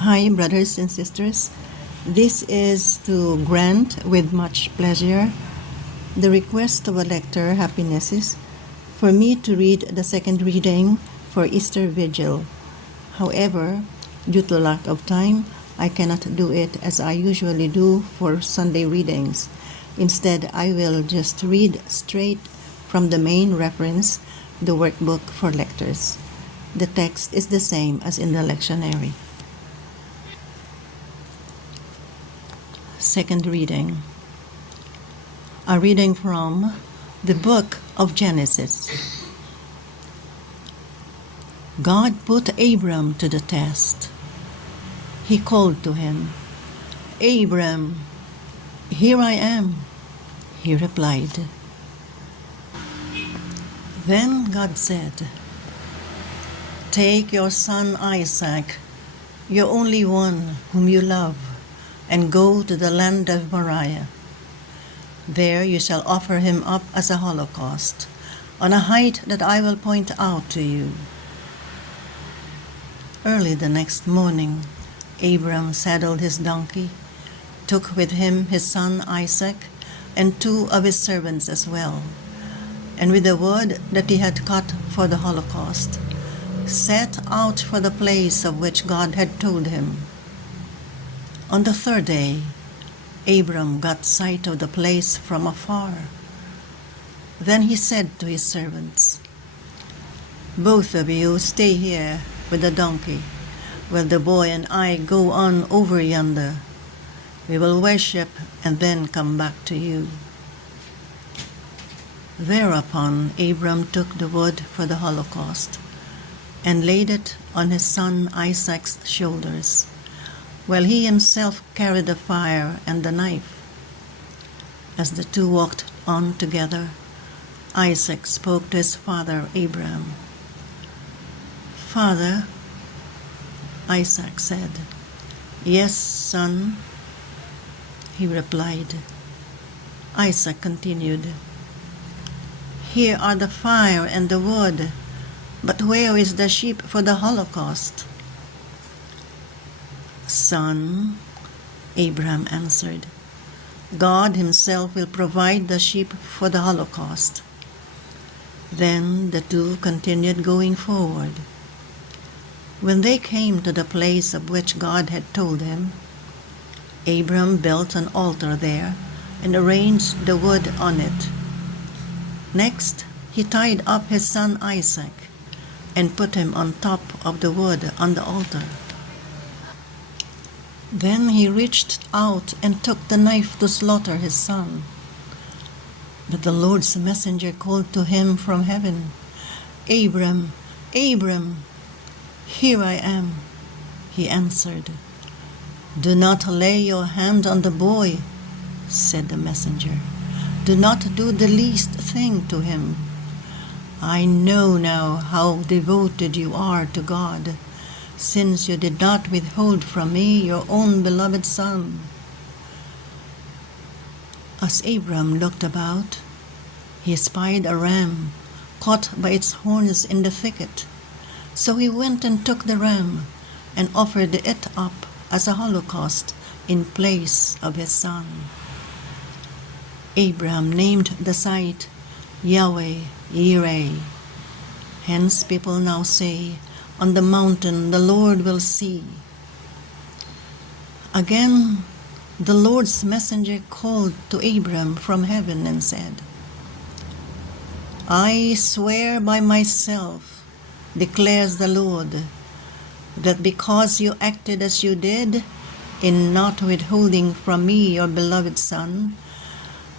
Hi, brothers and sisters. This is to grant with much pleasure the request of a lector, Happinesses, for me to read the second reading for Easter Vigil. However, due to lack of time, I cannot do it as I usually do for Sunday readings. Instead, I will just read straight from the main reference, the workbook for lectors. The text is the same as in the lectionary. Second reading. A reading from the book of Genesis. God put Abram to the test. He called to him, "Abram, here I am," he replied. Then God said, "Take your son Isaac, your only one whom you love, and go to the land of Moriah. There you shall offer him up as a holocaust, on a height that I will point out to you." Early the next morning, Abram saddled his donkey, took with him his son Isaac, and 2 of his servants as well, and with the wood that he had cut for the holocaust, set out for the place of which God had told him. On the 3rd day, Abram got sight of the place from afar. Then he said to his servants, "Both of you stay here with the donkey, while the boy and I go on over yonder. We will worship and then come back to you." Thereupon Abram took the wood for the holocaust and laid it on his son Isaac's shoulders, while he himself carried the fire and the knife. As the 2 walked on together, Isaac spoke to his father Abraham. "Father," Isaac said. "Yes, son," he replied. Isaac continued, "Here are the fire and the wood, but where is the sheep for the holocaust?" "Son," Abraham answered, "God himself will provide the sheep for the holocaust." Then the 2 continued going forward. When they came to the place of which God had told him, Abram built an altar there and arranged the wood on it. Next, he tied up his son Isaac and put him on top of the wood on the altar. Then he reached out and took the knife to slaughter his son. But the Lord's messenger called to him from heaven, "Abram, Abram, here I am," he answered. "Do not lay your hand on the boy," said the messenger. "Do not do the least thing to him. I know now how devoted you are to God, since you did not withhold from me your own beloved son." As Abram looked about, he spied a ram caught by its horns in the thicket. So he went and took the ram and offered it up as a holocaust in place of his son. Abram named the site Yahweh Yireh. Hence people now say, "On the mountain the Lord will see." Again, the Lord's messenger called to Abram from heaven and said, "I swear by myself, declares the Lord, that because you acted as you did, in not withholding from me your beloved son,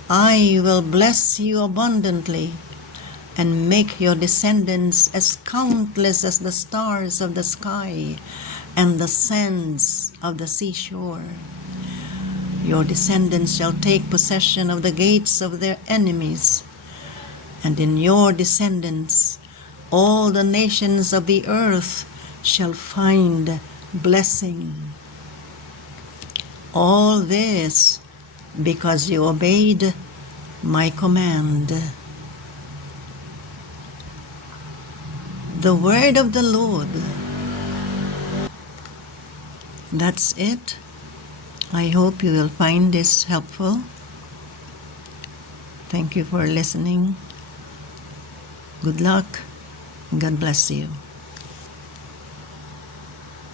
I will bless you abundantly and make your descendants as countless as the stars of the sky and the sands of the seashore. Your descendants shall take possession of the gates of their enemies, and in your descendants all the nations of the earth shall find blessing. All this because you obeyed my command." The word of the Lord. That's it. I hope you will find this helpful. Thank you for listening. Good luck, and God bless you.